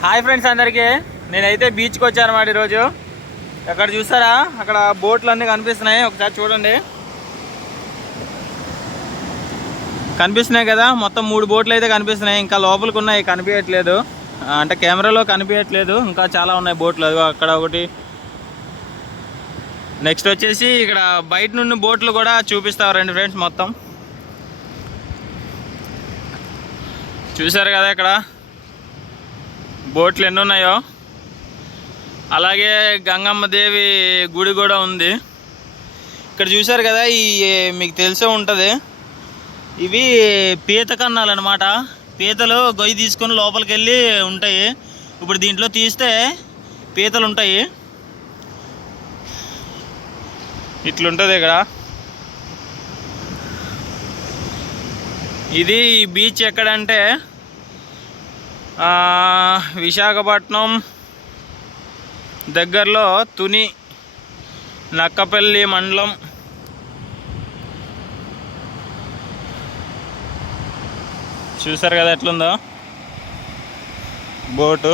Hi friends అందరికీ, నేనైతే బీచ్కి వచ్చాను అన్నమాట ఈరోజు. అక్కడ చూసారా, అక్కడ బోట్లు అన్నీ కనిపిస్తున్నాయి, ఒకసారి చూడండి. కనిపిస్తున్నాయి కదా, మొత్తం 3 బోట్లు అయితే కనిపిస్తున్నాయి. ఇంకా లోపలికి ఉన్నాయి, కనిపించట్లేదు, అంటే కెమెరాలో కనిపించట్లేదు. ఇంకా చాలా ఉన్నాయి బోట్లు. అది అక్కడ ఒకటి. నెక్స్ట్ వచ్చేసి ఇక్కడ బయట నుండి బోట్లు కూడా చూపిస్తారండి ఫ్రెండ్స్. మొత్తం చూసారు కదా ఇక్కడ బోట్లు ఎన్ని ఉన్నాయో. అలాగే గంగమ్మ దేవి గుడి కూడా ఉంది ఇక్కడ. చూసారు కదా, ఈ మీకు తెలిసే ఉంటుంది, ఇవి పీత కన్నాలు అనమాట. పీతలు గొయ్యి తీసుకొని లోపలికి వెళ్ళి ఉంటాయి. ఇప్పుడు దీంట్లో తీస్తే పీతలు ఉంటాయి. ఇట్లుంటుంది ఇక్కడ. ఇది బీచ్ ఎక్కడంటే విశాఖపట్నం దగ్గరలో తుని, నక్కపల్లి మండలం. చూసారు కదా ఎట్లుందో బోటు.